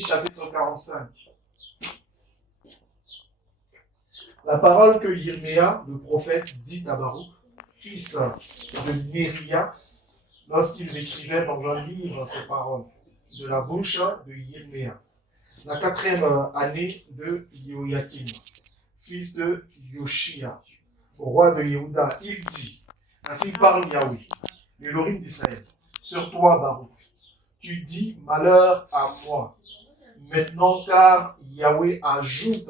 Jérémie chapitre 45. La parole que Yirméa, le prophète, dit à Baruch, fils de Néria, lorsqu'ils écrivaient dans un livre ces paroles, de la bouche de Yirméa, la 4e année de Joachim, fils de Yoshia, roi de Yehuda. Il dit, ainsi parle Yahweh, l'Élohim d'Israël, sur toi, Baruch, tu dis malheur à moi. Maintenant, car Yahweh ajoute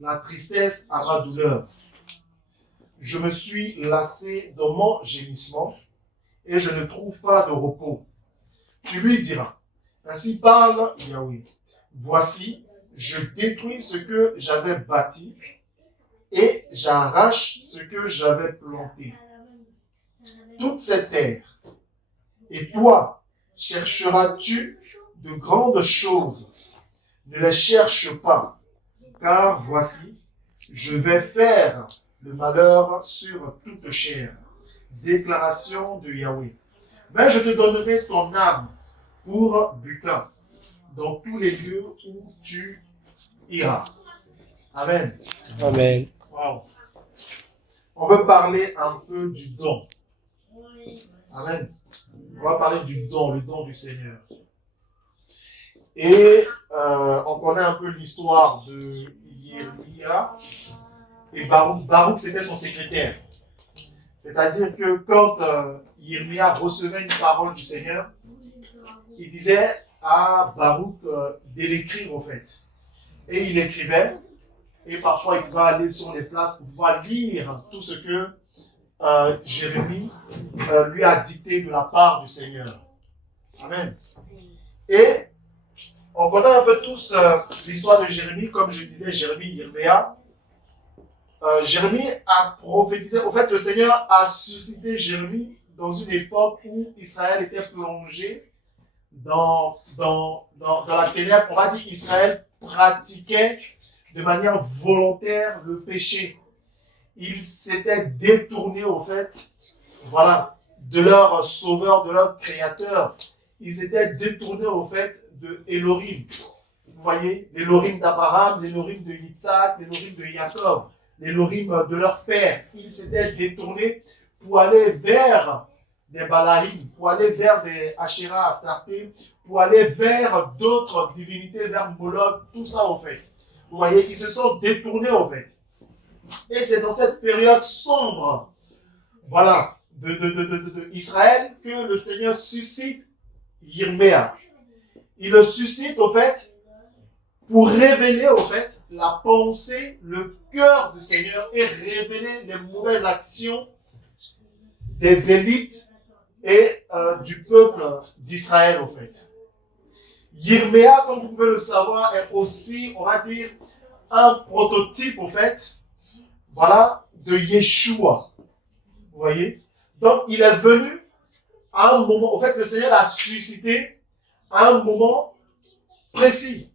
la tristesse à ma douleur. Je me suis lassé de mon gémissement et je ne trouve pas de repos. Tu lui diras, ainsi parle Yahweh, voici, je détruis ce que j'avais bâti et j'arrache ce que j'avais planté. Toute cette terre. Et toi, chercheras-tu de grandes choses? Ne les cherche pas, car voici, je vais faire le malheur sur toute chair. Déclaration de Yahweh. Mais je te donnerai ton âme pour butin dans tous les lieux où tu iras. Amen. Amen. Wow. On veut parler un peu du don. Amen. On va parler du don, le don du Seigneur. Et on connaît un peu l'histoire de Yirméa et Baruch. Baruch, c'était son secrétaire. C'est-à-dire que quand Yirméa recevait une parole du Seigneur, il disait à Baruch de l'écrire en fait. Et il écrivait, et parfois il pouvait aller sur les places pour pouvoir lire tout ce que Jérémie lui a dicté de la part du Seigneur. Amen. Et on connaît un peu tous l'histoire de Jérémie, comme je disais, Jérémie, Yirméa. Jérémie a prophétisé, au fait le Seigneur a suscité Jérémie dans une époque où Israël était plongé dans la ténèbre. On va dire qu'Israël pratiquait de manière volontaire le péché. Ils s'étaient détournés au fait, voilà, de leur sauveur, de leur créateur. Ils s'étaient détournés au fait de Elohim. Vous voyez, l'Elohim d'Abraham, l'Elohim de Yitzhak, l'Elohim de Jacob, l'Elohim de leur père. Ils s'étaient détournés pour aller vers des Balaïm, pour aller vers des Asherah, Astarté, pour aller vers d'autres divinités, vers Moloch, tout ça au fait. Vous voyez, ils se sont détournés au fait. Et c'est dans cette période sombre, voilà, de Israël que le Seigneur suscite Yirméa. Il le suscite au fait pour révéler au fait la pensée, le cœur du Seigneur et révéler les mauvaises actions des élites et du peuple d'Israël au fait. Yirméa, comme vous pouvez le savoir, est aussi, on va dire, un prototype au fait, voilà, de Yeshua. Vous voyez? Donc, il est venu à un moment, au fait, le Seigneur l'a suscité à un moment précis.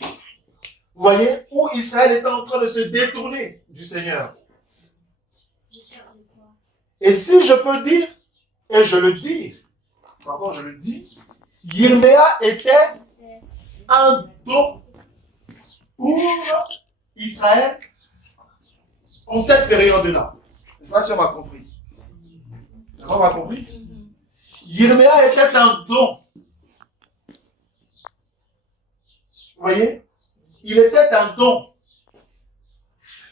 Vous voyez? Où Israël était en train de se détourner du Seigneur. Et si je peux dire, et je le dis, pardon, je le dis, Yirméa était un don pour Israël en cette période-là. Je ne sais pas si on m'a compris. On m'a compris? Yirméa était un don. Vous voyez? Il était un don.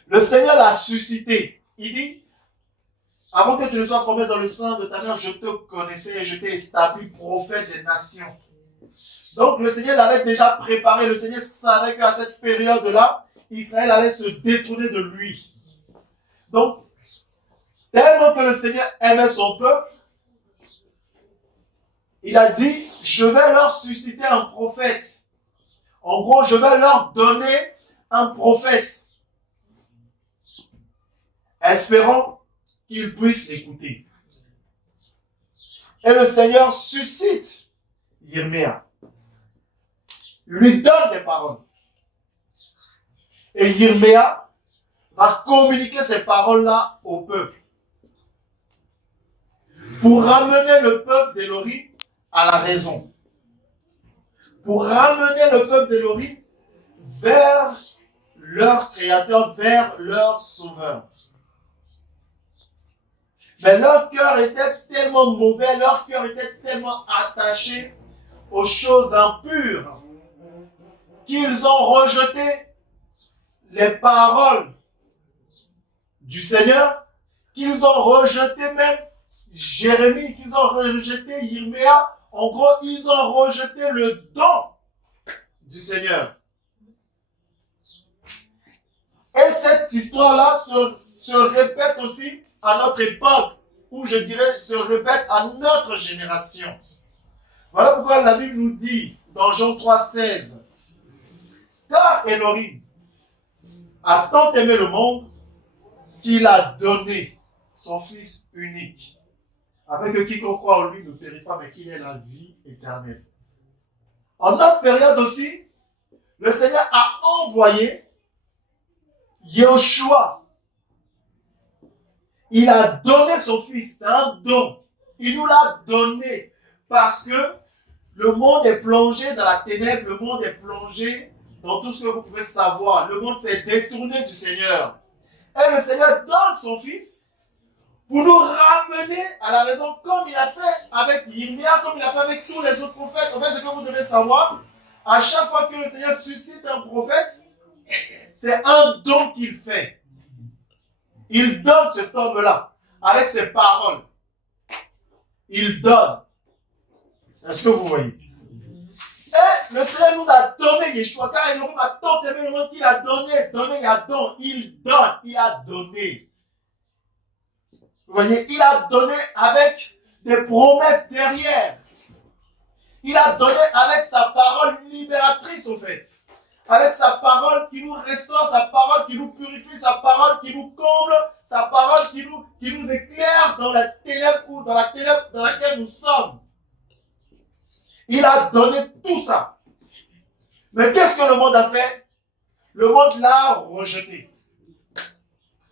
Le Seigneur l'a suscité. Il dit, avant que tu ne sois formé dans le sein de ta mère, je te connaissais et je t'ai établi prophète des nations. Donc le Seigneur l'avait déjà préparé. Le Seigneur savait qu'à cette période-là, Israël allait se détourner de lui. Donc, tellement que le Seigneur aimait son peuple, il a dit, je vais leur susciter un prophète. En gros, je vais leur donner un prophète, espérant qu'ils puissent l'écouter. Et le Seigneur suscite Yirméa, lui donne des paroles. Et Yirméa va communiquer ces paroles-là au peuple, pour ramener le peuple d'Élohim à la raison, pour ramener le peuple d'Élohim vers leur Créateur, vers leur Sauveur. Mais leur cœur était tellement mauvais, leur cœur était tellement attaché aux choses impures qu'ils ont rejeté les paroles du Seigneur, qu'ils ont rejeté même Jérémie, qu'ils ont rejeté Yirméa. En gros, ils ont rejeté le don du Seigneur. Et cette histoire-là se répète aussi à notre époque, ou je dirais se répète à notre génération. Voilà pourquoi la Bible nous dit dans Jean 3,16, car Elohim a tant aimé le monde qu'il a donné son Fils unique, afin que quiconque croit en lui ne périsse pas, mais qu'il ait la vie éternelle. En notre période aussi, le Seigneur a envoyé Yeshua. Il a donné son Fils, c'est un don. Il nous l'a donné parce que le monde est plongé dans la ténèbre, le monde est plongé dans tout ce que vous pouvez savoir. Le monde s'est détourné du Seigneur. Et le Seigneur donne son Fils pour nous ramener à la raison, comme il a fait avec Yirmia, comme il a fait avec tous les autres prophètes. En fait, ce que vous devez savoir, à chaque fois que le Seigneur suscite un prophète, c'est un don qu'il fait. Il donne cet homme-là, avec ses paroles. Il donne. Est-ce que vous voyez? Et le Seigneur nous a donné Yeshua, car il a tant aimé le monde qu'il a donné, il a don, il donne, il a donné. Vous voyez, il a donné avec des promesses derrière. Il a donné avec sa parole libératrice, au fait. Avec sa parole qui nous restaure, sa parole qui nous purifie, sa parole qui nous comble, sa parole qui nous éclaire dans la ténèbre ou dans la ténèbre dans laquelle nous sommes. Il a donné tout ça. Mais qu'est-ce que le monde a fait? Le monde l'a rejeté.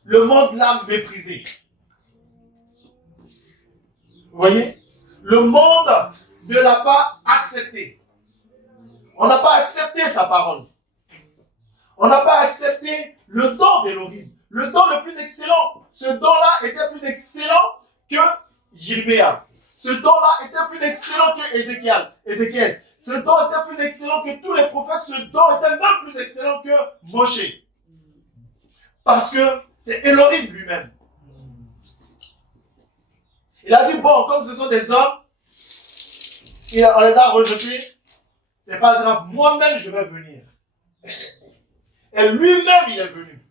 Le monde l'a méprisé. Vous voyez? Le monde ne l'a pas accepté. On n'a pas accepté sa parole. On n'a pas accepté le don d'Élohim. Le don le plus excellent. Ce don-là était plus excellent que Yirméa. Ce don-là était plus excellent que Ézéchiel. Ce don était plus excellent que tous les prophètes. Ce don était même plus excellent que Moshe. Parce que c'est Elohim lui-même. Il a dit, bon, comme ce sont des hommes, on les a rejetés, c'est pas grave, moi-même je vais venir. Et lui-même il est venu.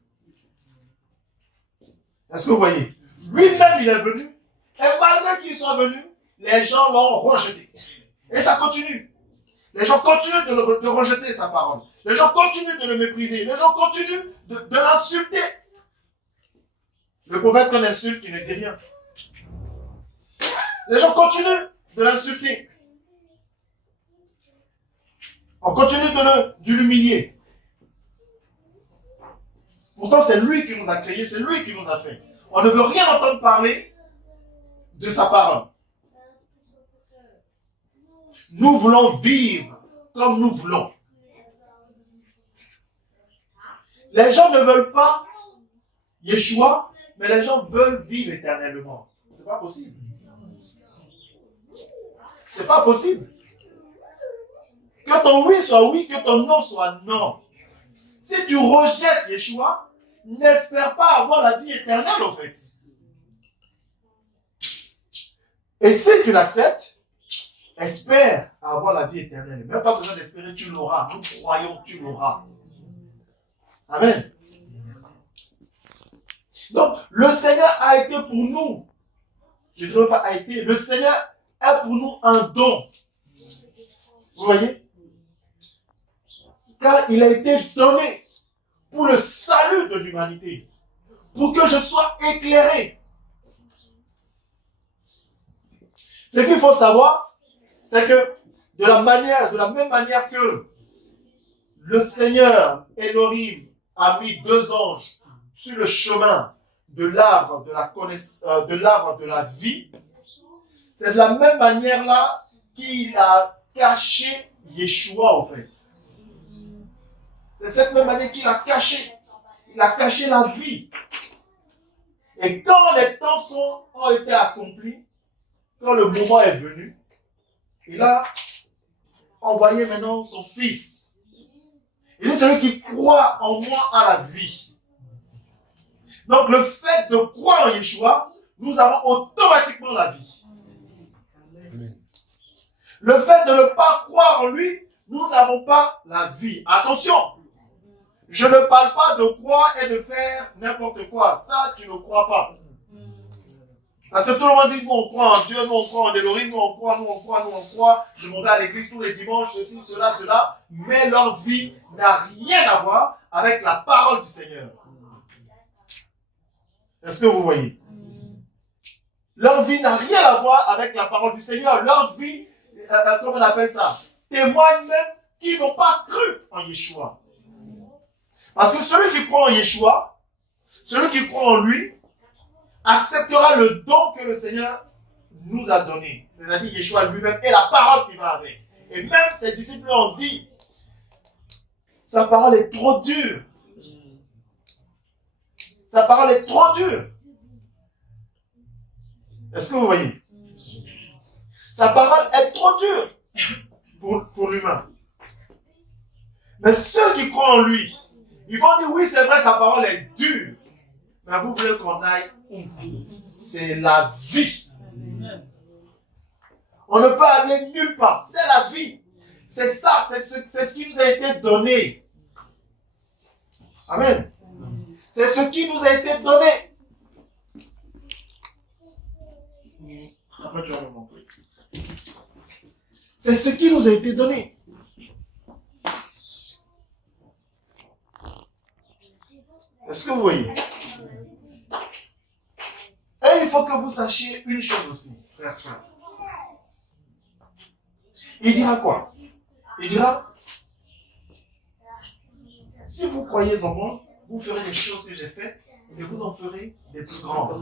Est-ce que vous voyez? Lui-même il est venu, et malgré qu'il soit venu, les gens l'ont rejeté. Et ça continue. Les gens continuent de rejeter sa parole. Les gens continuent de le mépriser. Les gens continuent de l'insulter. Le prophète qu'on insulte, il ne dit rien. Les gens continuent de l'insulter. On continue de l'humilier. Pourtant, c'est lui qui nous a créés, c'est lui qui nous a fait. On ne veut rien entendre parler de sa parole. Nous voulons vivre comme nous voulons. Les gens ne veulent pas Yeshua, mais les gens veulent vivre éternellement. C'est pas possible. C'est pas possible. Que ton oui soit oui, que ton non soit non. Si tu rejettes Yeshua, n'espère pas avoir la vie éternelle, en fait. Et si tu l'acceptes, espère avoir la vie éternelle. Même pas besoin d'espérer, tu l'auras. Nous croyons que tu l'auras. Amen. Donc, le Seigneur a été pour nous. Je ne dirais pas a été. Le Seigneur est pour nous un don. Vous voyez? Car il a été donné pour le salut de l'humanité. Pour que je sois éclairé. Ce qu'il faut savoir, c'est que de la même manière que le Seigneur Elohim a mis 2 anges sur le chemin de l'arbre de la connaissance, de l'arbre de la vie, c'est de la même manière là qu'il a caché Yeshua, en fait. C'est de cette même manière qu'il a caché. Il a caché la vie. Et quand les temps ont été accomplis, quand le moment est venu, il a envoyé maintenant son fils. Il est celui qui croit en moi à la vie. Donc le fait de croire en Yeshua, nous avons automatiquement la vie. Le fait de ne pas croire en lui, nous n'avons pas la vie. Attention, je ne parle pas de croire et de faire n'importe quoi. Ça, tu ne crois pas. Parce que tout le monde dit, nous on croit en Dieu, nous on croit en Elohim, nous on croit. Je m'en vais à l'église tous les dimanches, ceci, cela. Mais leur vie n'a rien à voir avec la parole du Seigneur. Est-ce que vous voyez? Leur vie n'a rien à voir avec la parole du Seigneur. Leur vie, comment on appelle ça? Témoigne même qu'ils n'ont pas cru en Yeshua. Parce que celui qui croit en Yeshua, celui qui croit en lui, acceptera le don que le Seigneur nous a donné. C'est-à-dire Yeshua lui-même et la parole qui va avec. Et même ses disciples ont dit, sa parole est trop dure. Sa parole est trop dure. Est-ce que vous voyez? Sa parole est trop dure pour l'humain. Mais ceux qui croient en lui, ils vont dire, oui, c'est vrai, sa parole est dure. Mais vous voulez qu'on aille où? C'est la vie. On ne peut aller nulle part. C'est la vie. C'est ça, c'est ce qui nous a été donné. Amen. C'est ce qui nous a été donné. Après, tu vas me montrer. C'est ce qui nous a été donné. Est-ce que vous voyez? Et il faut que vous sachiez une chose aussi, frère, sœur. Il dira quoi? Il dira, si vous croyez en moi, vous ferez les choses que j'ai faites et vous en ferez des plus grandes.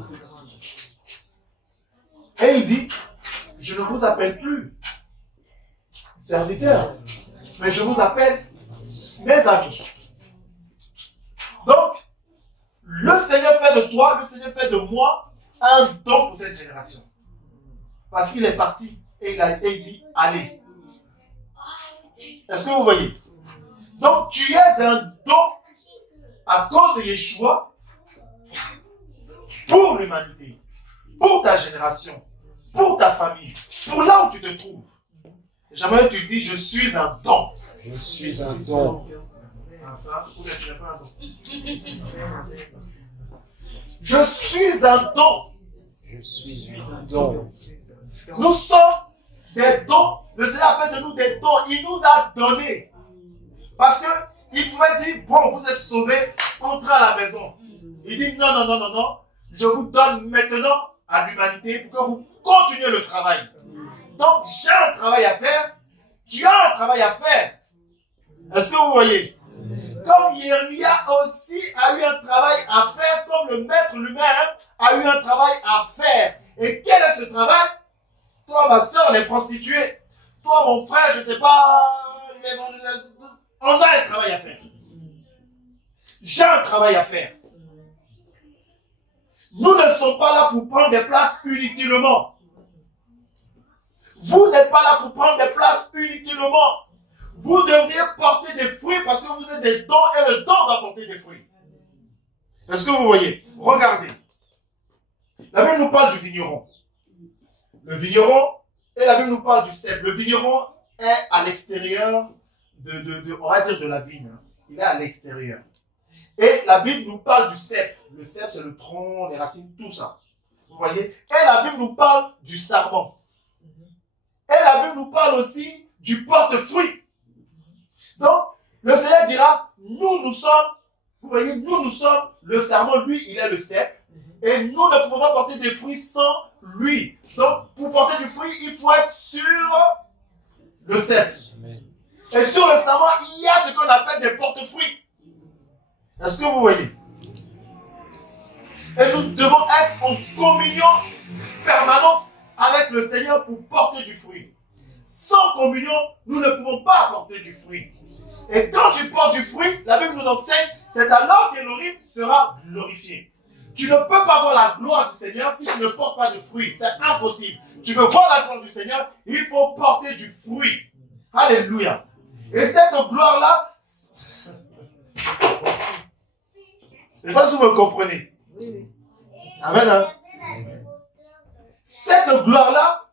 Et il dit, je ne vous appelle plus serviteurs, mais je vous appelle mes amis. Donc, le Seigneur fait de toi, le Seigneur fait de moi un don pour cette génération. Parce qu'il est parti et il dit, allez. Est-ce que vous voyez? Donc, tu es un don à cause de Yeshua pour l'humanité, pour ta génération, pour ta famille, pour là où tu te trouves. Jamais tu dis, je suis un don. Je suis un don. Ça, ou bien tu n'es pas un don. Je suis un don. Je suis un don. Nous sommes des dons. Le Seigneur a fait de nous des dons. Il nous a donné. Parce qu'il pouvait dire, bon, vous êtes sauvés, entrez à la maison. Il dit, non. Je vous donne maintenant à l'humanité pour que vous continuiez le travail. Donc, j'ai un travail à faire. Tu as un travail à faire. Est-ce que vous voyez? Comme Jérémia aussi a eu un travail à faire, comme le maître lui-même a eu un travail à faire. Et quel est ce travail? Toi, ma soeur, les prostituées. Toi, mon frère, je ne sais pas, on a un travail à faire. J'ai un travail à faire. Nous ne sommes pas là pour prendre des places inutilement. Vous n'êtes pas là pour prendre des places inutilement. Vous devriez porter des fruits parce que vous êtes des dons et le don va porter des fruits. Est-ce que vous voyez? Regardez. La Bible nous parle du vigneron. Le vigneron, et la Bible nous parle du cep. Le vigneron est à l'extérieur on va dire de la vigne. Il est à l'extérieur. Et la Bible nous parle du cep. Le cep, c'est le tronc, les racines, tout ça. Vous voyez? Et la Bible nous parle du sarment. Et la Bible nous parle aussi du porte-fruit. Donc, le Seigneur dira, nous sommes, vous voyez, nous sommes le sarment, lui, il est le cep. Et nous ne pouvons pas porter des fruits sans lui. Donc, pour porter du fruit, il faut être sur le cep. Et sur le sarment, il y a ce qu'on appelle des porte-fruits. Est-ce que vous voyez? Et nous devons être en communion permanente avec le Seigneur pour porter du fruit. Sans communion, nous ne pouvons pas porter du fruit. Et quand tu portes du fruit, la Bible nous enseigne, c'est alors qu'Élohim sera glorifié. Tu ne peux pas voir la gloire du Seigneur si tu ne portes pas de fruit. C'est impossible. Tu veux voir la gloire du Seigneur, il faut porter du fruit. Alléluia. Et cette gloire-là, je ne sais pas si vous me comprenez. Amen. Hein? Cette gloire-là,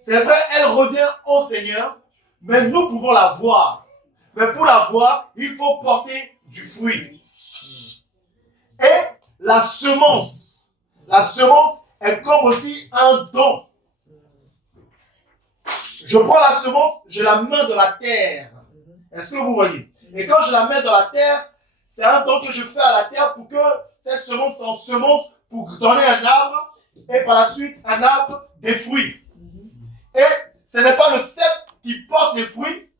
c'est vrai, elle revient au Seigneur, mais nous pouvons la voir. Mais pour la voir, il faut porter du fruit. Et la semence est comme aussi un don. Je prends la semence, je la mets dans la terre. Est-ce que vous voyez? Et quand je la mets dans la terre, c'est un don que je fais à la terre pour que cette semence s'ensemence pour donner un arbre et par la suite un arbre des fruits. Et ce n'est pas le cep qui porte les fruits,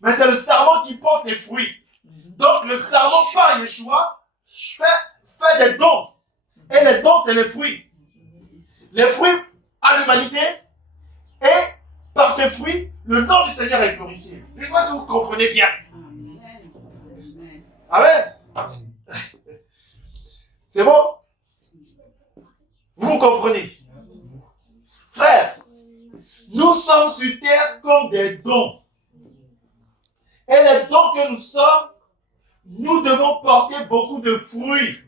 mais c'est le sarment qui porte les fruits. Donc le sarment par Yeshua fait des dons. Et les dons, c'est les fruits. Les fruits à l'humanité. Et par ces fruits, le nom du Seigneur est glorifié. Je ne sais pas si vous comprenez bien. Amen. C'est bon? Vous me comprenez? Frère, nous sommes sur terre comme des dons. Et les dons que nous sommes, nous devons porter beaucoup de fruits.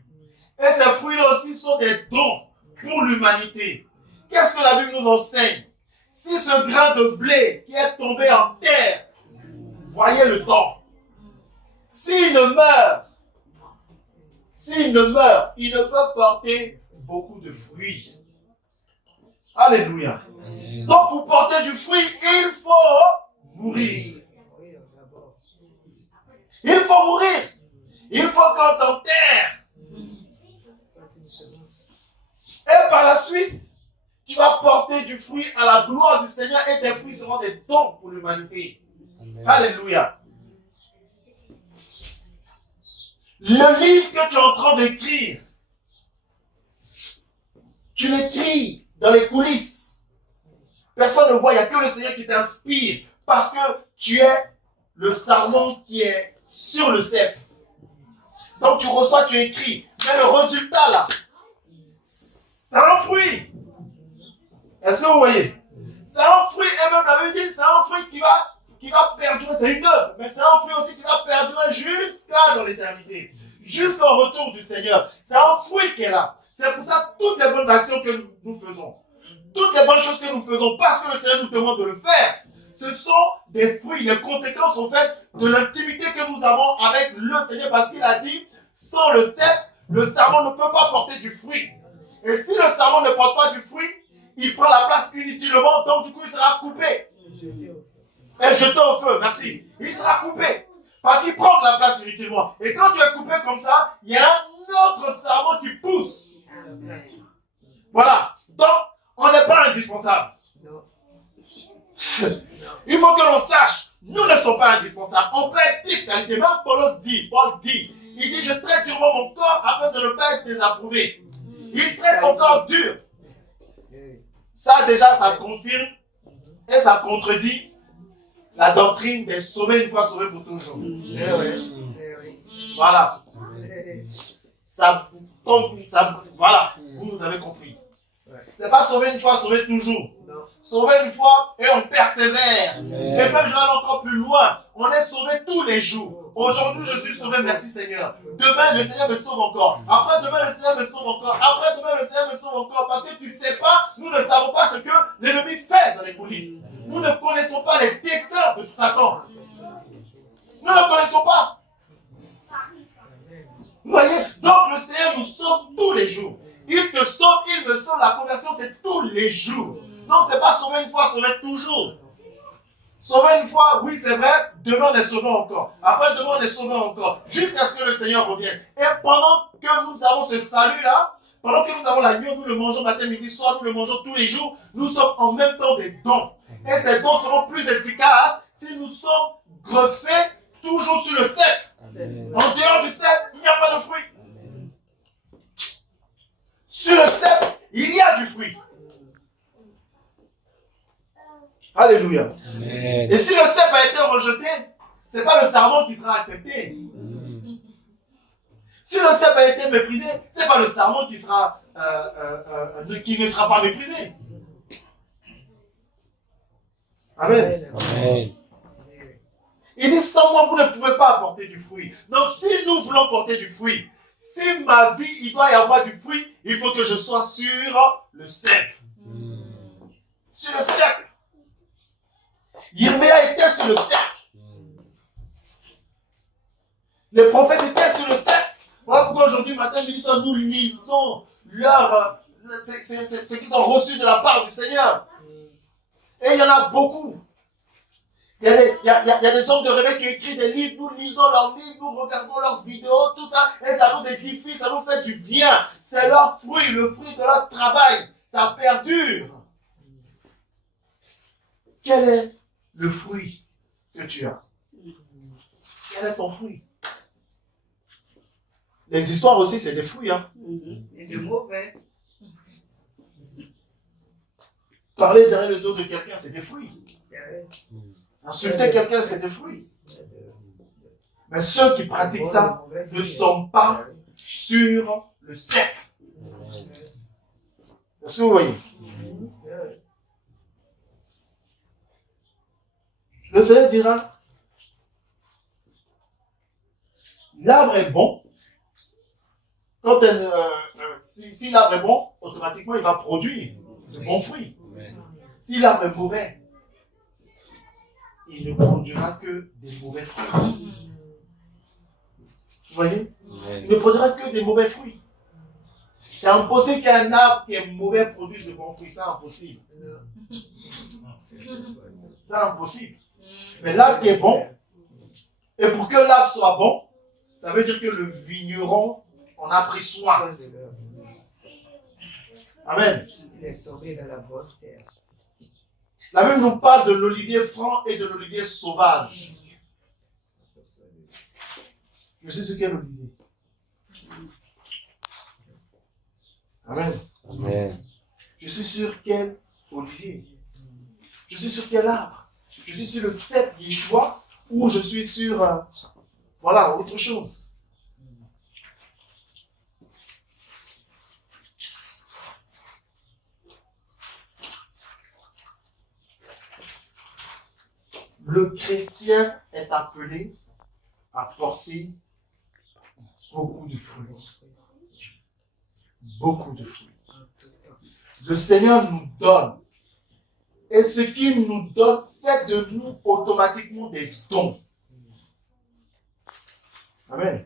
Et ces fruits-là aussi sont des dons pour l'humanité. Qu'est-ce que la Bible nous enseigne? Si ce grain de blé qui est tombé en terre, voyez le don. S'il ne meurt, il ne peut porter beaucoup de fruits. Alléluia. Donc pour porter du fruit, il faut mourir. Il faut mourir. Il faut qu'on t'enterre. Et par la suite, tu vas porter du fruit à la gloire du Seigneur et tes fruits seront des dons pour l'humanité. Alléluia. Le livre que tu es en train d'écrire, tu l'écris dans les coulisses. Personne ne voit, il n'y a que le Seigneur qui t'inspire parce que tu es le sarment qui est sur le cep. Donc tu reçois, tu écris. Mais le résultat là, c'est un fruit. Est-ce que vous voyez? C'est un fruit, et même la Bible dit, c'est un fruit qui va perdurer, c'est une œuvre, mais c'est un fruit aussi qui va perdurer jusqu'à dans l'éternité, jusqu'au retour du Seigneur. C'est un fruit qui est là. C'est pour ça toutes les bonnes actions que nous faisons, toutes les bonnes choses que nous faisons, parce que le Seigneur nous demande de le faire, ce sont des fruits, les conséquences en fait de l'intimité que nous avons avec le Seigneur, parce qu'il a dit, sans le cep, le sarment ne peut pas porter du fruit. Et si le sarment ne porte pas du fruit, il prend la place inutilement, donc du coup il sera coupé. Et jeté au feu, merci. Il sera coupé. Parce qu'il prend de la place inutilement. Et quand tu es coupé comme ça, il y a un autre sarment qui pousse. Voilà. Donc, on n'est pas indispensable. Il faut que l'on sache, nous ne sommes pas indispensables. On peut être disqualifié. Même Paul dit, il dit, je traite durement mon corps afin de ne pas être désapprouvé. Il traite son corps dur. Ça déjà, ça confirme et ça contredit la doctrine des sauvés une fois sauvés pour toujours. Voilà. Voilà, vous avez compris. C'est pas sauver une fois, sauver toujours. Sauver une fois et on persévère. Et même je vais aller encore plus loin. On est sauvé tous les jours. Aujourd'hui, je suis sauvé, merci Seigneur. Demain, le Seigneur me sauve encore. Après demain, le Seigneur me sauve encore. Après demain, le Seigneur me sauve encore. Parce que tu ne sais pas, nous ne savons pas ce que l'ennemi fait dans les coulisses. Nous ne connaissons pas les desseins de Satan. Nous ne connaissons pas. Vous voyez? Donc le Seigneur nous sauve tous les jours. Il te sauve, il me sauve. La conversion, c'est tous les jours. Donc, ce n'est pas sauver une fois, sauver toujours. Sauver une fois, oui, c'est vrai, demain on est sauvé encore. Après, demain on est sauvé encore. Jusqu'à ce que le Seigneur revienne. Et pendant que nous avons ce salut-là, pendant que nous avons l'agneau, nous le mangeons matin, midi, soir, nous le mangeons tous les jours, nous sommes en même temps des dons. Et ces dons seront plus efficaces si nous sommes greffés toujours sur le cep. En dehors du cep, il n'y a pas de fruit. Sur le cep, il y a du fruit. Alléluia. Amen. Et si le cep a été rejeté, ce n'est pas le sarment qui sera accepté. Si le cep a été méprisé, ce n'est pas le sarment qui ne sera pas méprisé. Amen. Amen. Il dit, sans moi, vous ne pouvez pas apporter du fruit. Donc, si nous voulons porter du fruit, si ma vie, il doit y avoir du fruit, il faut que je sois sur le cep. Sur le cep. Yirméa était sur le cep. Les prophètes étaient sur le cep. Voilà pourquoi aujourd'hui matin, nous lisons ce qu'ils ont reçu de la part du Seigneur. Et il y en a beaucoup. Il y a des hommes de réveil qui écrivent des livres, nous lisons leurs livres, nous regardons leurs vidéos, tout ça, et ça nous édifie, ça nous fait du bien. C'est leur fruit, le fruit de leur travail. Ça perdure. Quel est le fruit que tu as? Quel est ton fruit? Les histoires aussi, c'est des fruits. Hein? Et de mauvais. Parler derrière le dos de quelqu'un, c'est des fruits. Insulter quelqu'un, c'est des fruits. Mais ceux qui pratiquent ça ne sont pas sur le cep. Est-ce que vous voyez? Le Seigneur dira, l'arbre est bon. Si l'arbre est bon, automatiquement il va produire de bons fruits. Si l'arbre est mauvais, il ne produira que des mauvais fruits. Vous voyez? Il ne produira que des mauvais fruits. C'est impossible qu'un arbre qui est mauvais produise de bons fruits. C'est impossible. C'est impossible. Mais l'arbre qui est bon, et pour que l'arbre soit bon, ça veut dire que le vigneron en a pris soin. Amen. Il est tombé dans la bonne terre. La Bible nous parle de l'olivier franc et de l'olivier sauvage. Je sais ce qu'est l'olivier. Amen. Amen. Je suis sur quel olivier? Je suis sur quel arbre? Je suis sur le cep Yeshua ou je suis sur voilà, autre chose. Le chrétien est appelé à porter beaucoup de fruits. Beaucoup de fruits. Le Seigneur nous donne. Et ce qu'il nous donne fait de nous automatiquement des dons. Amen.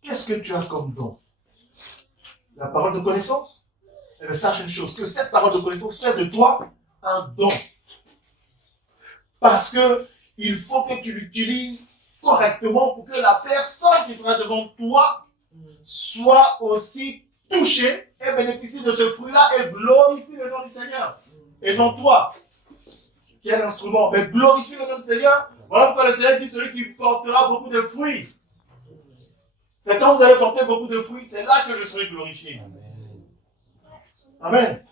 Qu'est-ce que tu as comme don? La parole de connaissance? Eh bien, sache une chose, que cette parole de connaissance fait de toi un don. Parce que il faut que tu l'utilises correctement pour que la personne qui sera devant toi soit aussi touchée et bénéficie de ce fruit-là et glorifie le nom du Seigneur. Et non toi. Quel instrument? Mais glorifie le nom du Seigneur. Voilà pourquoi le Seigneur dit celui qui portera beaucoup de fruits. C'est quand vous allez porter beaucoup de fruits, c'est là que je serai glorifié. Amen.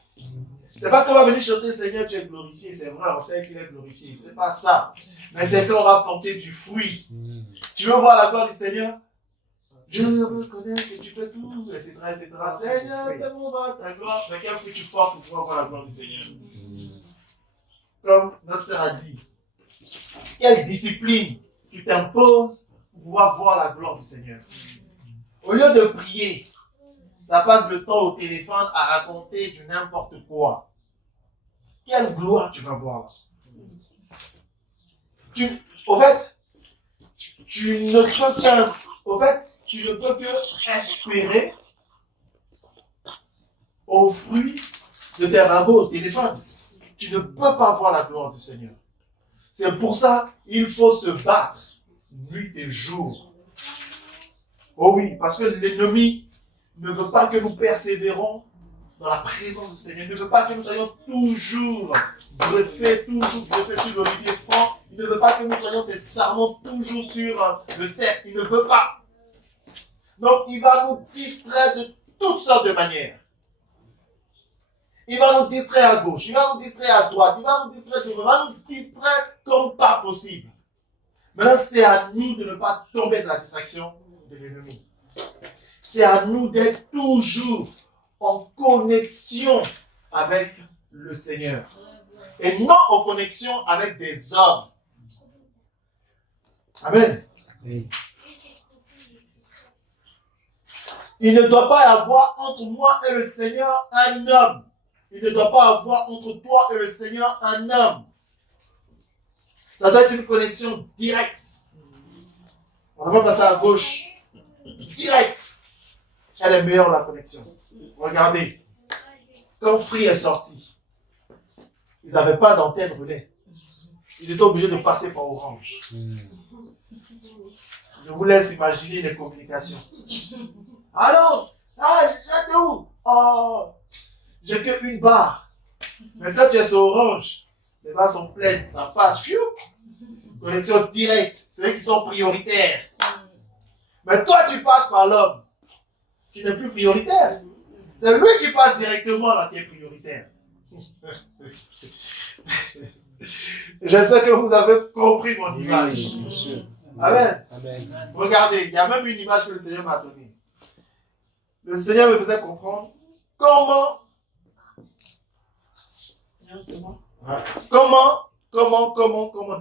C'est pas qu'on va venir chanter Seigneur, tu es glorifié. C'est vrai, on sait qu'il est glorifié. C'est pas ça. Mais c'est qu'on va porter du fruit. Tu veux voir la gloire du Seigneur? Je reconnais que tu peux tout, etc., etc. Seigneur, fais-moi voir ta gloire. Mais quel fruit tu portes pour pouvoir voir la gloire du Seigneur? Comme notre sœur a dit, quelle discipline tu t'imposes pour pouvoir voir la gloire du Seigneur? Au lieu de prier, ça passe le temps au téléphone à raconter du n'importe quoi. Quelle gloire tu vas voir? Au fait, tu ne peux que espérer au fruit de tes ragots au téléphone. Tu ne peux pas voir la gloire du Seigneur. C'est pour ça qu'il faut se battre nuit et jour. Oh oui, parce que l'ennemi ne veut pas que nous persévérons dans la présence du Seigneur. Il ne veut pas que nous soyons toujours greffés sur l'olivier franc. Il ne veut pas que nous soyons ces sarments toujours sur le cep. Il ne veut pas. Donc, il va nous distraire de toutes sortes de manières. Il va nous distraire à gauche, il va nous distraire à droite, il va nous distraire devant, il va nous distraire comme pas possible. Maintenant, c'est à nous de ne pas tomber dans la distraction de l'ennemi. C'est à nous d'être toujours en connexion avec le Seigneur. Et non en connexion avec des hommes. Amen. Oui. Il ne doit pas y avoir entre moi et le Seigneur un homme. Il ne doit pas avoir entre toi et le Seigneur un homme. Ça doit être une connexion directe. On va passer à gauche. Direct. Elle est meilleure la connexion. Regardez. Quand Free est sorti, ils n'avaient pas d'antenne relais. Ils étaient obligés de passer par Orange. Je vous laisse imaginer les communications. Allô? Ah, j'étais où? Oh, j'ai que une barre. Mais quand tu es sur Orange, les barres sont pleines, ça passe. Fiou. Connexion directe, c'est eux qui sont prioritaires. Mais toi, tu passes par l'homme. Tu n'es plus prioritaire. C'est lui qui passe directement là qui est prioritaire. J'espère que vous avez compris mon image. Oui, bien sûr. Amen. Amen. Regardez, il y a même une image que le Seigneur m'a donnée. Le Seigneur me faisait comprendre comment,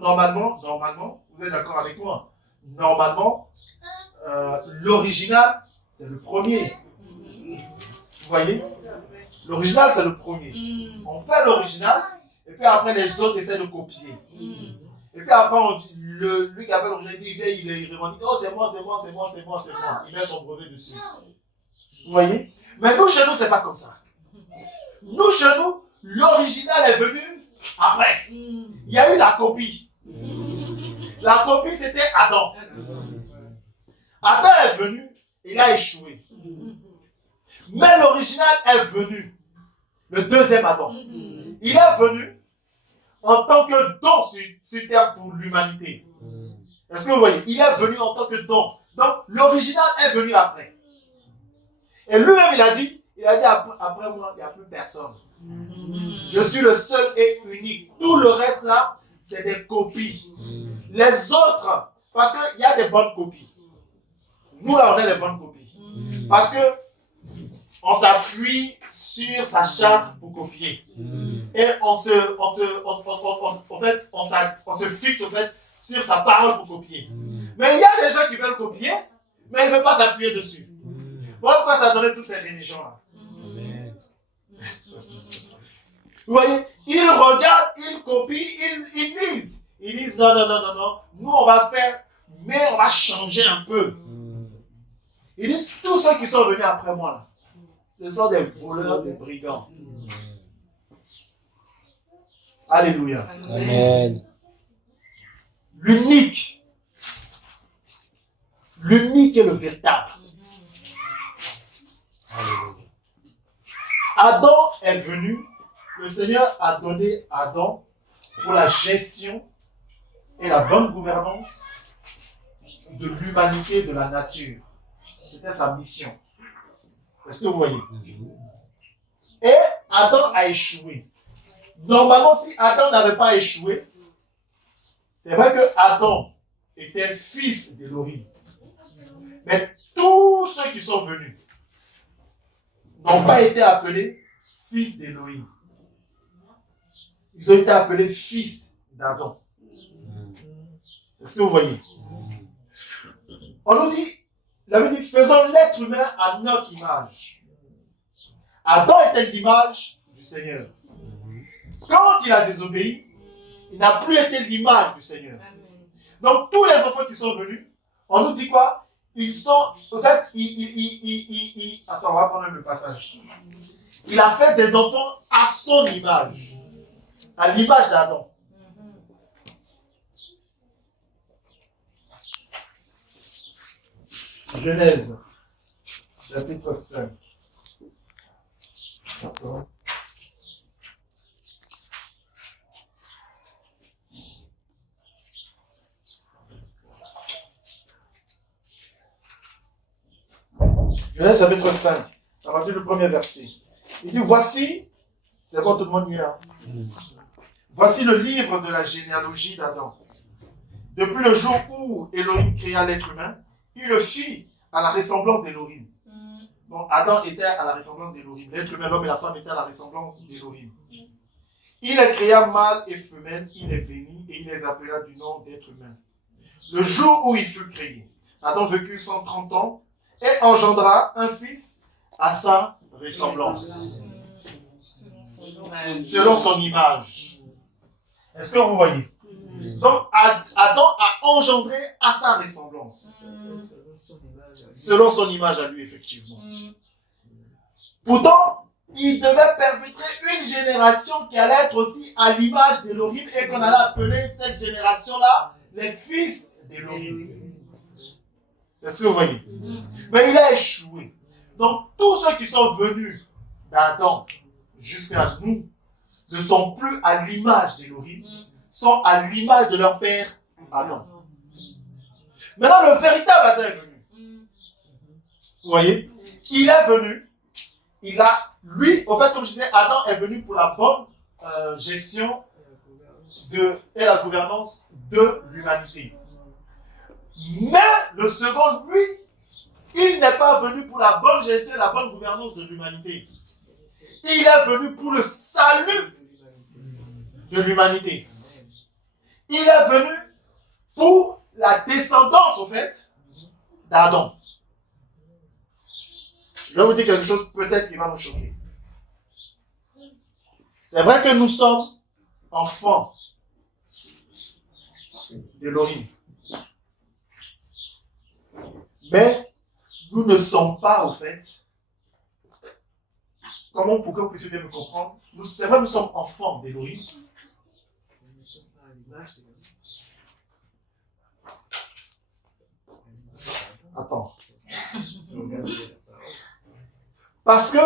normalement, vous êtes d'accord avec moi, normalement, l'original, c'est le premier. Vous voyez? L'original, c'est le premier. On fait l'original, et puis après, les autres essaient de copier. Et puis après, lui qui a fait l'original, il revendique, oh, c'est moi. Il met son brevet dessus. Vous voyez? Mais nous, chez nous, c'est pas comme ça. Nous, chez nous, l'original est venu après. Il y a eu la copie. La copie, c'était Adam. Adam est venu, il a échoué. Mais l'original est venu. Le deuxième Adam. Il est venu en tant que don sur terre pour l'humanité. Est-ce que vous voyez? Il est venu en tant que don. Donc, l'original est venu après. Et lui-même, il a dit après moi, il n'y a plus personne. Je suis le seul et unique. Tout le reste là, c'est des copies. Les autres, parce qu'il y a des bonnes copies. Nous là, on a des bonnes copies. Parce que on s'appuie sur sa charte pour copier. Et on se fixe en fait sur sa parole pour copier. Mais il y a des gens qui veulent copier, mais ils ne veulent pas s'appuyer dessus. Voilà pourquoi ça a donné toutes ces religions-là. Vous voyez, ils regardent, ils copient, ils lisent. Ils disent non. Nous, on va faire, mais on va changer un peu. Ils disent tous ceux qui sont venus après moi, là, ce sont des voleurs, des brigands. Alléluia. Amen. L'unique est le véritable. Adam est venu, le Seigneur a donné Adam pour la gestion et la bonne gouvernance de l'humanité, de la nature. C'était sa mission. Est-ce que vous voyez? Et Adam a échoué. Normalement, si Adam n'avait pas échoué, c'est vrai que Adam était fils d'Élohim. Mais tous ceux qui sont venus n'ont pas été appelés fils d'Élohim. Ils ont été appelés fils d'Adam. Est-ce que vous voyez? On nous dit, la Bible dit, faisons l'être humain à notre image. Adam était l'image du Seigneur. Quand il a désobéi, il n'a plus été l'image du Seigneur. Donc tous les enfants qui sont venus, on nous dit quoi? Ils sont, en fait, attends, on va prendre le passage. Il a fait des enfants à son image, à l'image d'Adam. Genèse, chapitre 5. Attends. Genèse chapitre 5, à partir du premier verset. Il dit, voici, C'est bon, tout le monde y est. Hein? Voici le livre de la généalogie d'Adam. Depuis le jour où Elohim créa l'être humain, il le fit à la ressemblance d'Elohim. Donc Adam était à la ressemblance d'Elohim. L'être humain, l'homme et la femme étaient à la ressemblance d'Elohim. Il les créa mâle et femelle, il les bénit et il les appela du nom d'être humain. Le jour où il fut créé, Adam vécut 130 ans et engendra un fils à sa ressemblance. Selon son image. Est-ce que vous voyez? Donc Adam a engendré à sa ressemblance. Selon son image à lui, effectivement. Pourtant, il devait perpétrer une génération qui allait être aussi à l'image d'Elohim et qu'on allait appeler cette génération-là les fils d'Elohim. Est-ce que vous voyez? Mais il a échoué. Donc, tous ceux qui sont venus d'Adam jusqu'à nous ne sont plus à l'image d'Elohim, sont à l'image de leur père Adam. Maintenant, le véritable Adam est venu. Vous voyez? Il est venu. Lui, au fait, comme je disais, Adam est venu pour la bonne gestion et la gouvernance de l'humanité. Mais le second, lui, il n'est pas venu pour la bonne gestion et la bonne gouvernance de l'humanité. Il est venu pour le salut de l'humanité. Il est venu pour la descendance, au fait, d'Adam. Je vais vous dire quelque chose peut-être qui va nous choquer. C'est vrai que nous sommes enfants d'Elohim. Mais nous ne sommes pas, au fait, comment pour que vous puissiez bien me comprendre, c'est vrai que nous sommes enfants d'Elohim. Attends. Parce que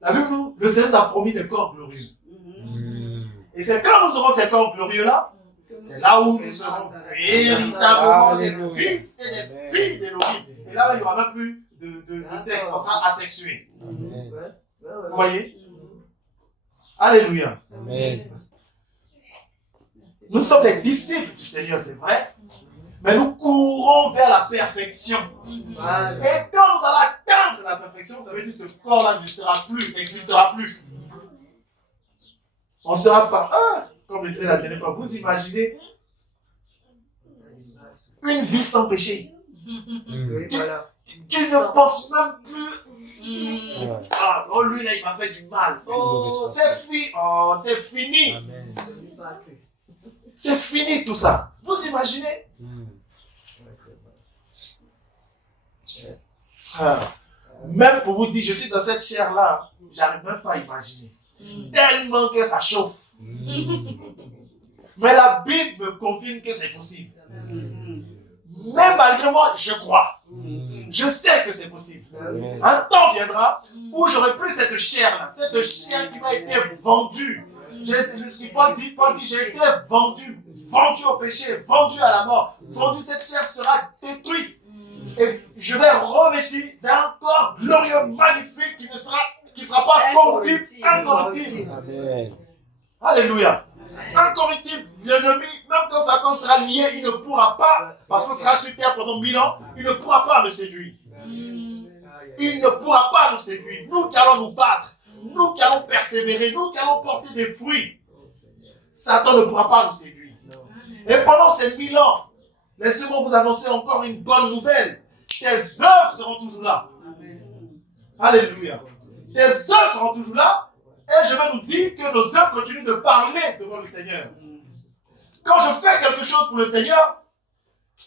la Bible nous, le Seigneur nous a promis des corps glorieux. Et c'est quand nous aurons ces corps glorieux-là, c'est là où nous serons véritablement des fils et des filles d'Elohim. Et là, il n'y aura même plus de sexe, on sera asexué. Vous voyez? Alléluia. Amen. Nous sommes les disciples du Seigneur, c'est vrai. Mais nous courons vers la perfection. Et quand nous allons atteindre la perfection, ça veut dire que ce corps-là ne sera plus, n'existera plus. On sera pas. Comme je disais la dernière fois, vous imaginez une vie sans péché. Tu ne penses même plus. Oh, lui là, il m'a fait du mal. Oh, c'est fini. Amen. C'est fini tout ça. Vous imaginez? Même pour vous dire, je suis dans cette chair-là, j'arrive même pas à imaginer. Tellement que ça chauffe. Mais la Bible me confirme que c'est possible. Même malgré moi, je crois. Je sais que c'est possible. Un temps viendra où j'aurai plus cette chair-là, cette chair qui m'a été vendue. Paul dit, j'ai été vendu au péché, vendu à la mort. Vendu, cette chair sera détruite. Et je vais revêtir d'un corps glorieux, magnifique, qui sera pas corruptible, incorruptible. Amen. Alléluia. Incorruptible, l'ennemi, même quand Satan sera lié, il ne pourra pas, parce qu'on sera sur terre pendant 1000 ans, il ne pourra pas me séduire. Il ne pourra pas nous séduire. Nous qui allons nous battre, nous qui allons persévérer, nous qui allons porter des fruits, Satan ne pourra pas nous séduire. Et pendant ces 1000 ans, laissez-moi vous annoncer encore une bonne nouvelle. Tes œuvres seront toujours là. Alléluia. Tes œuvres seront toujours là. Et je vais nous dire que nos œuvres continuent de parler devant le Seigneur. Quand je fais quelque chose pour le Seigneur,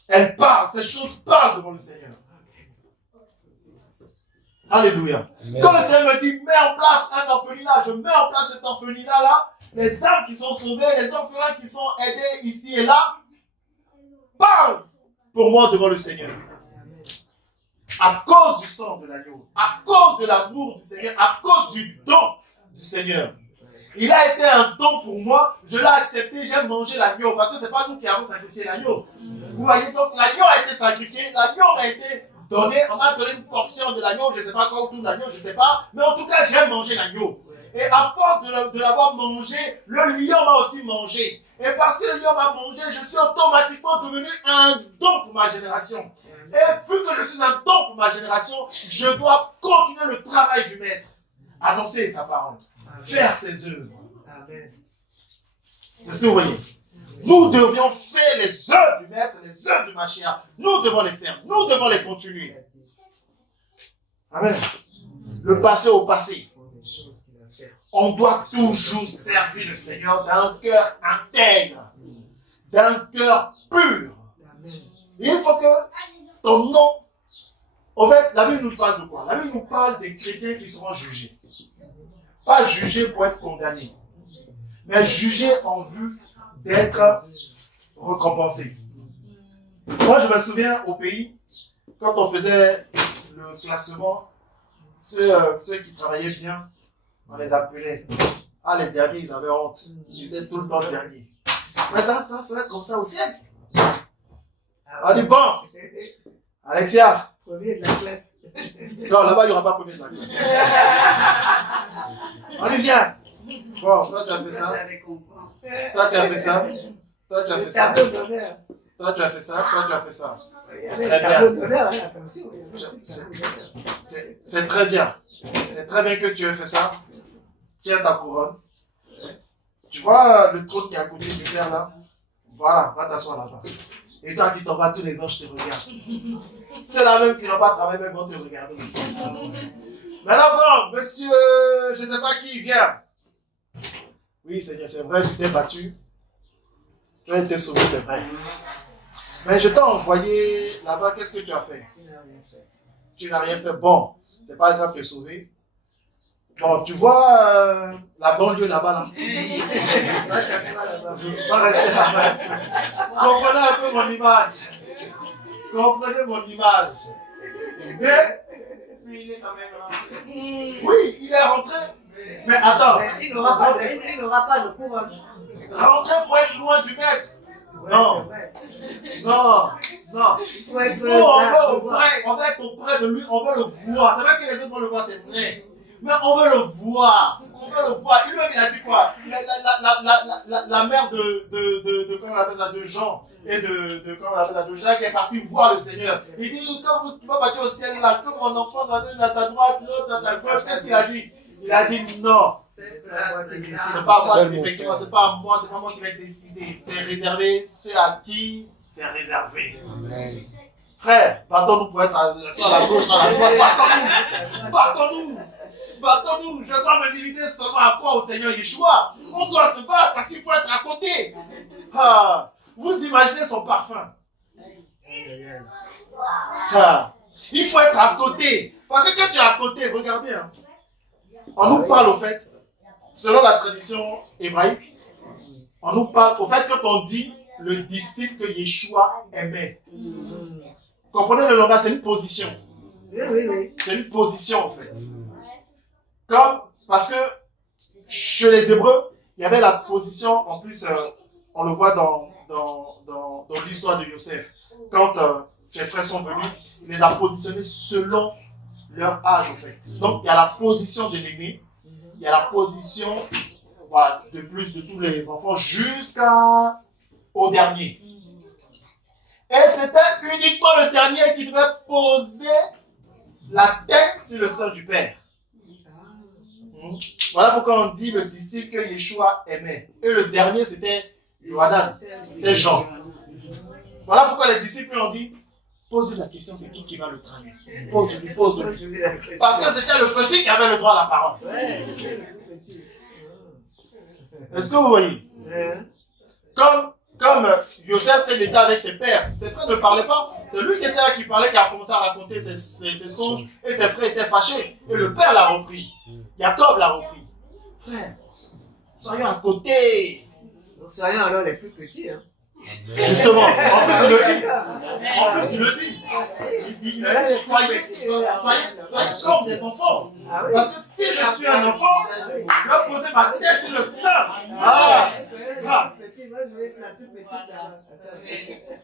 elles parlent. Ces choses parlent devant le Seigneur. Alléluia. Amen. Quand le Seigneur me dit, mets en place un orphelinat, je mets en place cet orphelinat-là. Les âmes qui sont sauvées, les orphelins qui sont aidés ici et là, parlent pour moi devant le Seigneur. À cause du sang de l'agneau, à cause de l'amour du Seigneur, à cause du don du Seigneur. Il a été un don pour moi, je l'ai accepté, j'ai mangé l'agneau, parce que ce n'est pas nous qui avons sacrifié l'agneau. Vous voyez, donc l'agneau a été sacrifié, l'agneau a été donné, on m'a donné une portion de l'agneau, je ne sais pas quoi autour de l'agneau, je ne sais pas, mais en tout cas j'ai mangé l'agneau. Et à force de l'avoir mangé, le lion m'a aussi mangé. Et parce que le lion m'a mangé, je suis automatiquement devenu un don pour ma génération. Et vu que je suis un don pour ma génération, je dois continuer le travail du maître. Annoncer sa parole. Faire ses œuvres. Amen. Est-ce que vous voyez? Nous devions faire les œuvres du maître, les œuvres du Mashiach. Nous devons les faire. Nous devons les continuer. Amen. Le passé au passé. On doit toujours servir le Seigneur d'un cœur intègre, d'un cœur pur. Il faut que ton nom... En fait, la Bible nous parle de quoi? La Bible nous parle des chrétiens qui seront jugés. Pas jugés pour être condamnés, mais jugés en vue d'être récompensés. Moi, je me souviens au pays, quand on faisait le classement, ceux qui travaillaient bien, on les appelait. Ah, les derniers, ils avaient honte. Ils étaient tout le temps derniers. Mais ça va être comme ça au ciel. On dit, bon, Alexia. Premier de la classe. Non, là-bas, il n'y aura pas premier de la classe. On y vient. Bon, toi, tu as fait ça. Toi, tu as fait ça. Toi, tu as fait ça. Tableau d'honneur. Toi, tu as fait ça. Toi, tu as fait ça. Tableau d'honneur, attention. C'est très bien. C'est très bien que tu aies fait ça. Tiens ta couronne. Tu vois le trône qui est à côté du père là? Voilà, va t'asseoir là-bas. Et toi, tu t'en vas, tous les anges te regardent. Ceux-là même qui n'ont pas travaillé, même vont te regarder aussi. Maintenant, bon, monsieur, je ne sais pas qui vient. Oui, Seigneur, c'est vrai, tu t'es battu. Tu as été sauvé, c'est vrai. Mais je t'ai envoyé là-bas, qu'est-ce que tu as fait? Tu n'as rien fait. Bon, c'est pas grave, tu es sauvé. Bon, tu vois la banlieue là-bas, là. Va t'asseoir là-bas. Va rester là-bas. Comprenez un peu mon image. Comprenez mon image. Mais il est quand même rentré. oui, il est rentré. Mais attends. Mais il n'aura pas de couronne. Rentrer pour être loin du maître. Ouais, Non. c'est vrai. Non. Il faut être Nous, on veut être auprès de lui, on veut le voir. C'est vrai que les autres vont le voir, c'est vrai. Mais on veut le voir. On veut le voir. Lui-même, il a dit quoi? La mère comment on appelle ça, de Jean et comment on appelle ça, de Jacques est partie voir le Seigneur. Il dit, quand tu vas partir au ciel là, que mon enfant va donner à ta droite, l'autre à ta gauche, qu'est-ce qu'il a dit? Il a dit non. C'est pas moi, effectivement, c'est pas moi qui vais décider. C'est réservé ceux à qui c'est réservé. Amen. Frère, battons-nous pour être sur la gauche, sur la droite. Battons-nous. Je dois me limiter seulement à quoi au Seigneur Yeshua. On doit se battre parce qu'il faut être à côté. Ah, vous imaginez son parfum. Ah, il faut être à côté. Parce que quand tu es à côté, regardez, hein, on nous parle au fait, selon la tradition hébraïque, on nous parle au fait quand on dit le disciple que Yeshua aimait. Comprenez le langage, c'est une position. Oui. C'est une position en fait. Parce que chez les Hébreux, il y avait la position, en plus, on le voit dans l'histoire de Yosef. Quand ses frères sont venus, il les a positionnés selon leur âge en fait. Donc il y a la position de l'aîné, il y a la position de tous les enfants jusqu'au dernier. Et c'était uniquement le dernier qui devait poser la tête sur le sein du Père. Voilà pourquoi on dit le disciple que Yeshua aimait. Et le dernier, c'était Yohanan, c'était Jean. Voilà pourquoi les disciples ont dit, pose-lui la question, c'est qui va le traiter? Pose-lui. Parce que c'était le petit qui avait le droit à la parole. Est-ce que vous voyez? Comme Yosef, il était avec ses frères ne parlaient pas. C'est lui qui était là qui parlait, qui a commencé à raconter ses songes, et ses frères étaient fâchés. Et le père l'a repris. Jacob l'a repris. Frère, soyons à côté. Donc soyons alors les plus petits. Hein. Justement, en plus il le dit. Il dit, soyez comme des enfants. Parce que si je suis un enfant, je vais poser ma tête sur le sein. Moi, je vais être la plus petite.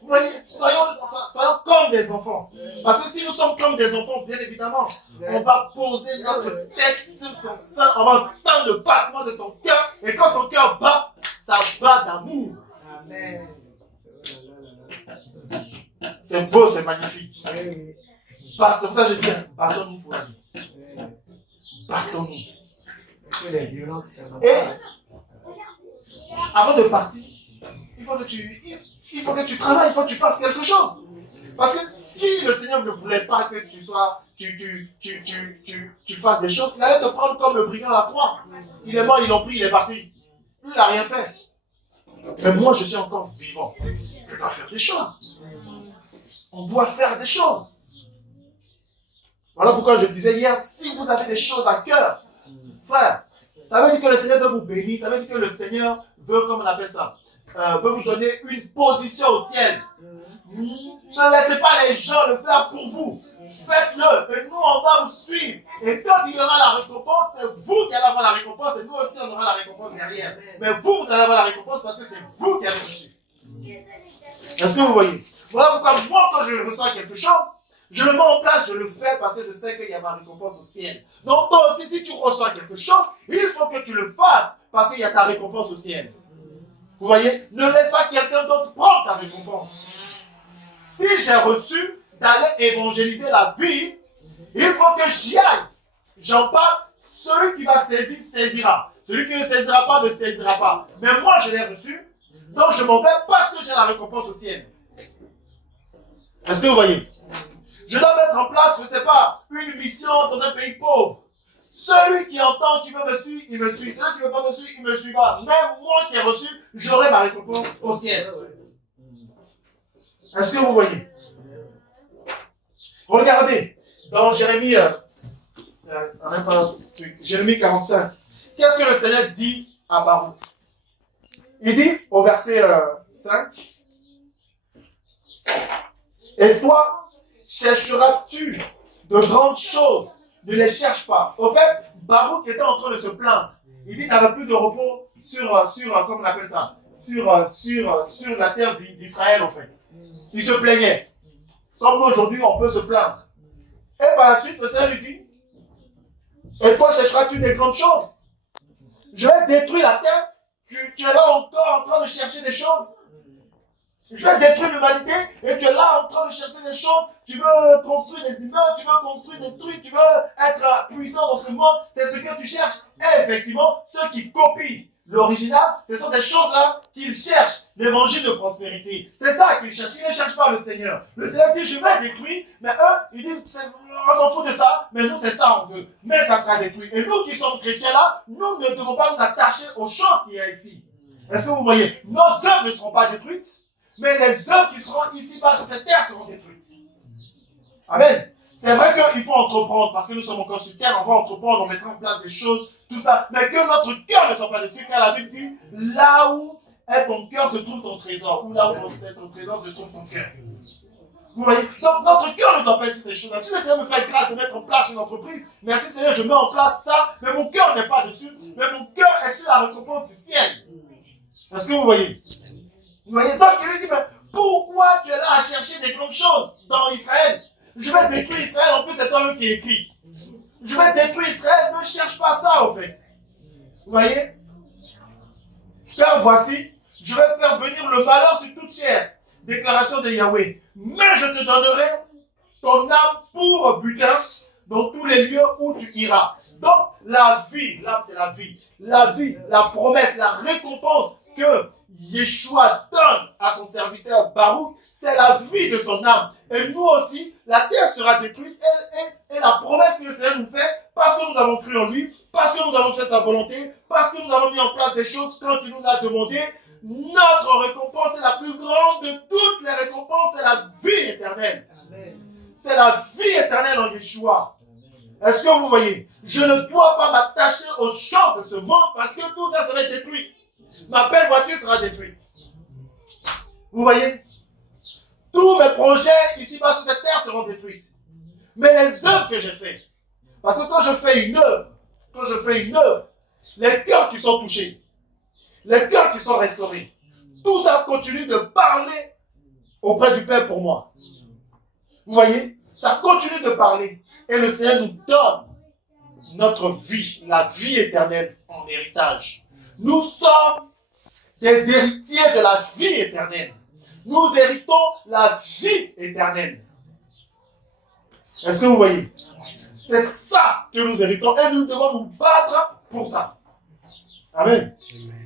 Vous voyez, soyons comme des enfants. Parce que si nous sommes comme des enfants, bien évidemment, on va poser notre tête sur son sein, on va entendre le battement de son cœur, et quand son cœur bat, ça bat d'amour. Amen. C'est beau, c'est magnifique. Oui, C'est pour ça que je dis, battons-nous pour la vie. oui. Battons-nous. Que les violents, ça va Et pas. avant de partir, il faut que tu travailles, il faut que tu fasses quelque chose. Parce que si le Seigneur ne voulait pas que tu fasses des choses, il allait te prendre comme le brigand à la croix. Il est mort, ils l'ont pris, il est parti. Lui, il n'a rien fait. Mais moi, je suis encore vivant. Je dois faire des choses. On doit faire des choses. Voilà pourquoi je disais hier, si vous avez des choses à cœur, frère, ça veut dire que le Seigneur veut vous bénir, ça veut dire que le Seigneur veut, comme on appelle ça, veut vous donner une position au ciel. Ne laissez pas les gens le faire pour vous. Faites-le. Et nous, on va vous suivre. Et quand il y aura la récompense, c'est vous qui allez avoir la récompense. Et nous aussi, on aura la récompense derrière. Mais vous, vous allez avoir la récompense parce que c'est vous qui avez reçu. Est-ce que vous voyez? Voilà pourquoi moi, quand je reçois quelque chose, je le mets en place, je le fais parce que je sais qu'il y a ma récompense au ciel. Donc toi aussi, si tu reçois quelque chose, il faut que tu le fasses parce qu'il y a ta récompense au ciel. Vous voyez? Ne laisse pas quelqu'un d'autre prendre ta récompense. Si j'ai reçu d'aller évangéliser la vie, il faut que j'y aille. J'en parle, celui qui va saisir, saisira. Celui qui ne saisira pas, ne saisira pas. Mais moi, je l'ai reçu, donc je m'en vais parce que j'ai la récompense au ciel. Est-ce que vous voyez? Je dois mettre en place, je ne sais pas, une mission dans un pays pauvre. Celui qui entend, qui veut me suivre, il me suit. Celui qui ne veut pas me suivre, il me suivra. Même moi qui ai reçu, j'aurai ma récompense au ciel. Est-ce que vous voyez? Regardez, dans Jérémie, Jérémie 45, qu'est-ce que le Seigneur dit à Baruch? Il dit au verset 5, et toi, chercheras-tu de grandes choses, ne les cherche pas. Au fait, Baruch était en train de se plaindre. Il dit qu'il n'avait plus de repos sur comment on appelle ça, sur la terre d'Israël, en fait. Il se plaignait. Comme nous, aujourd'hui, on peut se plaindre. Et par la suite, le Seigneur lui dit, et toi chercheras-tu des grandes choses? Je vais détruire la terre. Tu es là encore en train de chercher des choses. Je vais détruire l'humanité et tu es là en train de chercher des choses. Tu veux construire des immeubles, tu veux construire des trucs, tu veux être puissant dans ce monde. C'est ce que tu cherches. Et effectivement, ceux qui copient l'original, ce sont ces choses-là qu'ils cherchent, l'évangile de prospérité. C'est ça qu'ils cherchent. Ils ne cherchent pas le Seigneur. Le Seigneur dit, je vais détruire, mais eux, ils disent, on s'en fout de ça, mais nous, c'est ça on veut. Mais ça sera détruit. Et nous qui sommes chrétiens là, nous ne devons pas nous attacher aux choses qu'il y a ici. Est-ce que vous voyez? Nos œuvres ne seront pas détruites, mais les œuvres qui seront ici-bas sur cette terre seront détruites. Amen. C'est vrai qu'il faut entreprendre, parce que nous sommes encore sur terre, on va entreprendre, on mettra en place des choses, tout ça, mais que notre cœur ne soit pas dessus, car la Bible dit, là où est ton cœur se trouve ton trésor, ou là où est ton trésor se trouve ton cœur. Vous voyez? Donc notre cœur ne doit pas être sur ces choses-là. Si le Seigneur me fait grâce de mettre en place une entreprise, merci Seigneur, je mets en place ça, mais mon cœur n'est pas dessus, mais mon cœur est sur la récompense du ciel. Est-ce que vous voyez? Vous voyez? Donc il lui dit, mais pourquoi tu es là à chercher des grandes choses dans Israël? Je vais détruire Israël, en plus c'est toi-même qui écris. Je vais détruire Israël, ne cherche pas ça en fait. Vous voyez? Car voici, je vais faire venir le malheur sur toute chair. Déclaration de Yahweh. Mais je te donnerai ton âme pour butin dans tous les lieux où tu iras. Donc la vie, l'âme c'est la vie. La vie, la promesse, la récompense que Yeshua donne à son serviteur Baruch, c'est la vie de son âme. Et nous aussi, la terre sera détruite et la promesse que le Seigneur nous fait, parce que nous avons cru en lui, parce que nous avons fait sa volonté, parce que nous avons mis en place des choses quand il nous l'a demandé, notre récompense est la plus grande de toutes les récompenses, c'est la vie éternelle. C'est la vie éternelle en Yeshua. Est-ce que vous voyez? Je ne dois pas m'attacher aux choses de ce monde parce que tout ça, ça va être détruit. Ma belle voiture sera détruite. Vous voyez? Tous mes projets ici-bas sur cette terre seront détruits. Mais les œuvres que j'ai faites, parce que quand je fais une œuvre, les cœurs qui sont touchés, les cœurs qui sont restaurés, tout ça continue de parler auprès du Père pour moi. Vous voyez? Ça continue de parler. Et le Seigneur nous donne notre vie, la vie éternelle en héritage. Nous sommes des héritiers de la vie éternelle. Nous héritons la vie éternelle. Est-ce que vous voyez? C'est ça que nous héritons et nous devons nous battre pour ça. Amen. Amen.